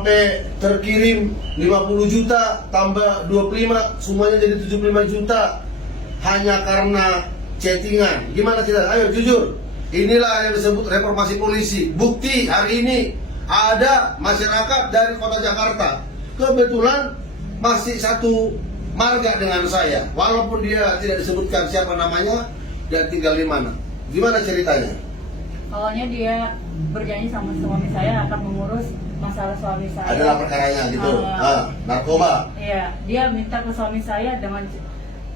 sampai terkirim 50 juta tambah 25 semuanya jadi 75 juta hanya karena chattingan. Gimana tidak? Ayo jujur. Inilah yang disebut reformasi polisi. Bukti hari ini ada masyarakat dari kota Jakarta kebetulan masih satu marga dengan saya, walaupun dia tidak disebutkan siapa namanya dan tinggal di mana. Gimana ceritanya? Awalnya dia berjanji sama suami saya akan mengurus masalah suami saya. Adalah perkaranya gitu. Narkoba. Iya, dia minta ke suami saya dengan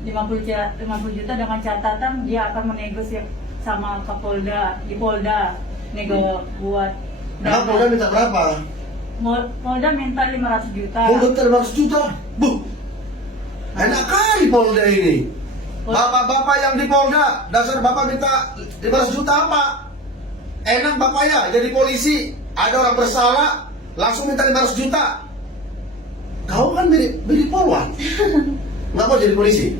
50 juta dengan catatan dia akan menegosiasi sama Kapolda di Polda nego buat. Nah, Polda minta berapa? Polda minta 500 juta. Polda minta 500 juta? Buh, enak kali Polda ini. Bapak-bapak yang di Polda, dasar bapak minta 500 juta apa? Enak bapaknya jadi polisi, ada orang bersalah, langsung minta 500 juta. Kau kan beri polwan, nggak mau jadi polisi.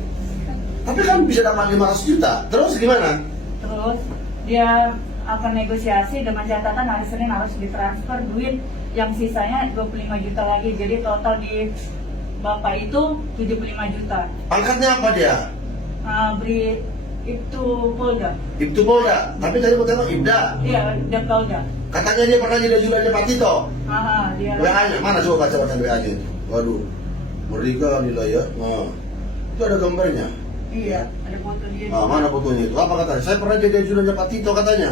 Tapi kan bisa dapat 500 juta, terus gimana? Terus dia akan negosiasi dengan catatan hari Senin harus ditransfer duit yang sisanya 25 juta lagi. Jadi total di bapak itu 75 juta. Pangkatnya apa dia? Beri itu Polda. Ibtu Polda, tapi tadi mau tengok Ibda. Iya, dan Polda. Katanya dia pernah jadi ajudannya Pak Tito. Dia. WA-nya, mana coba baca WA-nya itu? Waduh, merdeka nilai ya. Nah, itu ada gambarnya. Iya, ada foto dia. Mana fotonya itu? Apa katanya? Saya pernah jadi ajudannya Pak Tito katanya.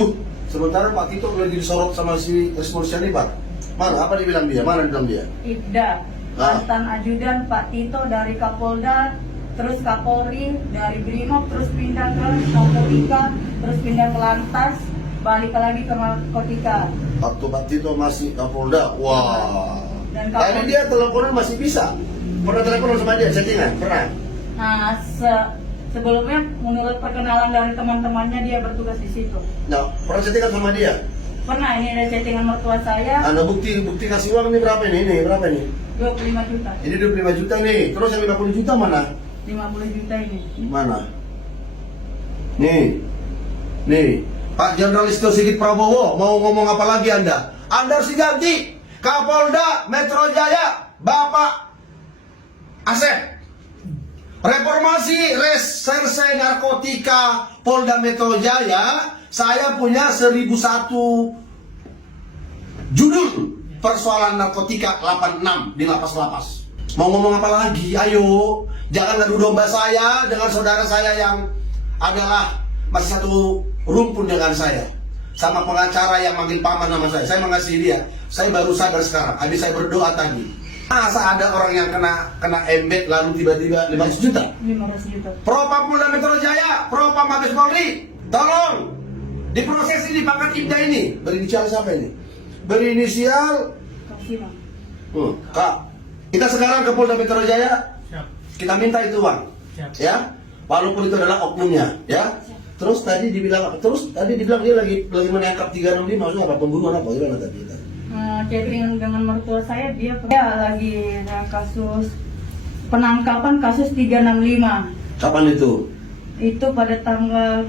Buh, sementara Pak Tito lagi disorot sama si Rismur Syanibar. Mana? Apa dibilang dia? Mana dibilang dia? Ibda, mantan ajudan Pak Tito dari Kapolda, terus Kapolri dari Brimob, terus pindah ke Narkotika, terus pindah ke Lantas, balik lagi ke Narkotika. Waktu Pak Tito masih Kapolda, wah. Dan Tadi dia teleponan masih bisa. Pernah telepon sama dia, settingan? Pernah? Nah, sebelumnya menurut perkenalan dari teman-temannya dia bertugas di situ. Nah, pernah settingan sama dia? Pernah, ini ada chattingan mertua saya. Ada bukti kasih uang ini berapa ini? Ini berapa ini? 25 juta. Ini 25 juta nih. Terus yang 50 juta mana? 50 juta ini. Mana? Nih. Pak Jenderal Listio Sigit Prabowo mau ngomong apa lagi Anda? Anda harus diganti. Kapolda Metro Jaya, Bapak Asep. Reformasi Reserse Narkotika Polda Metro Jaya, saya punya 1001 judul persoalan narkotika 86 di lapas-lapas. Mau ngomong apa lagi? Ayo, jangan ngadu domba saya dengan saudara saya yang adalah masih satu rumpun dengan saya, sama pengacara yang manggil paman nama saya. Saya mengasihi dia. Saya baru sadar sekarang. Habis saya berdoa tadi. Masa ada orang yang kena embed lalu tiba-tiba 500 juta? 500 juta. Propam Polda Metro Jaya, Propam Mabes Polri, tolong diproses ini pangkat Ibda ini. Berinisial siapa ini? Berinisial Kasih, Bang. Kak. Kita sekarang ke Polda Metro Jaya. Siap. Kita minta itu uang. Siap. Ya. Walaupun itu adalah oknumnya, ya. Terus tadi dibilang dia lagi menangkap 365, maksudnya apa? Pembunuhan apa? Gimana tadi? Chatting dengan mertua saya, dia lagi kasus penangkapan kasus 365. Kapan itu? Itu pada tanggal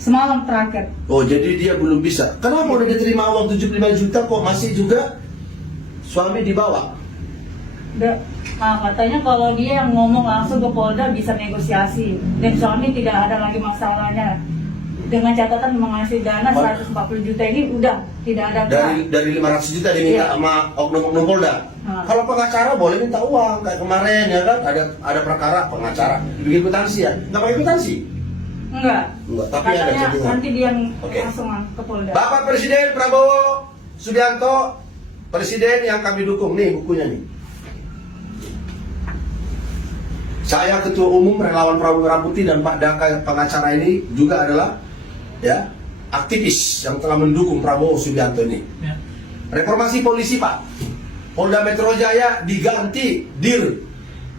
semalam terakhir. Oh, jadi dia belum bisa. Kenapa udah diterima uang 75 juta kok masih juga suami dibawa? Katanya kalau dia yang ngomong langsung ke Polda bisa negosiasi dan suami tidak ada lagi masalahnya. Dengan catatan mengasih dana 140 juta ini udah tidak ada dari 500 juta diminta sama oknum-oknum Polda. Kalau pengacara boleh minta uang kayak kemarin ya kan, ada perkara pengacara bikin kwitansi ya. Nggak pakai kwitansi? Enggak, tapi ada katanya chattingan. nanti dia Oke. langsung ke Polda. Bapak Presiden Prabowo Subianto, presiden yang kami dukung, nih bukunya nih. Saya Ketua Umum Relawan Prabowo Merah Putih dan Pak Daka pengacara ini juga adalah ya aktivis yang telah mendukung Prabowo Subianto ini. Ya. Reformasi polisi Pak. Polda Metro Jaya diganti dir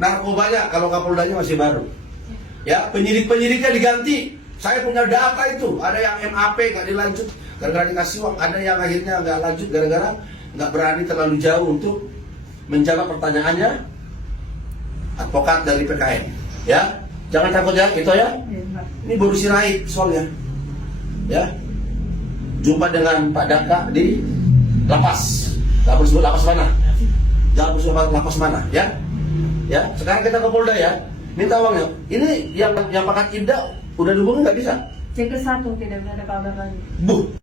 narkobanya kalau Kapoldanya masih baru. Ya, penyidik-penyidiknya diganti. Saya punya data itu. Ada yang MAP nggak dilanjut gara-gara dikasih uang. Ada yang akhirnya nggak lanjut gara-gara nggak berani terlalu jauh untuk menjawab pertanyaannya advokat dari PKN. Ya, jangan takut ya, itu ya. Ini baru sirait soalnya. Ya, jumpa dengan Pak Daka di lapas sebut lapas mana. Jangan sebut lapas mana, ya. Ya, sekarang kita ke Polda ya. Minta uangnya. Ini yang Pakat Ibda udah dihubungi nggak bisa? C ke 1 tidak ada kabar lagi. Bu.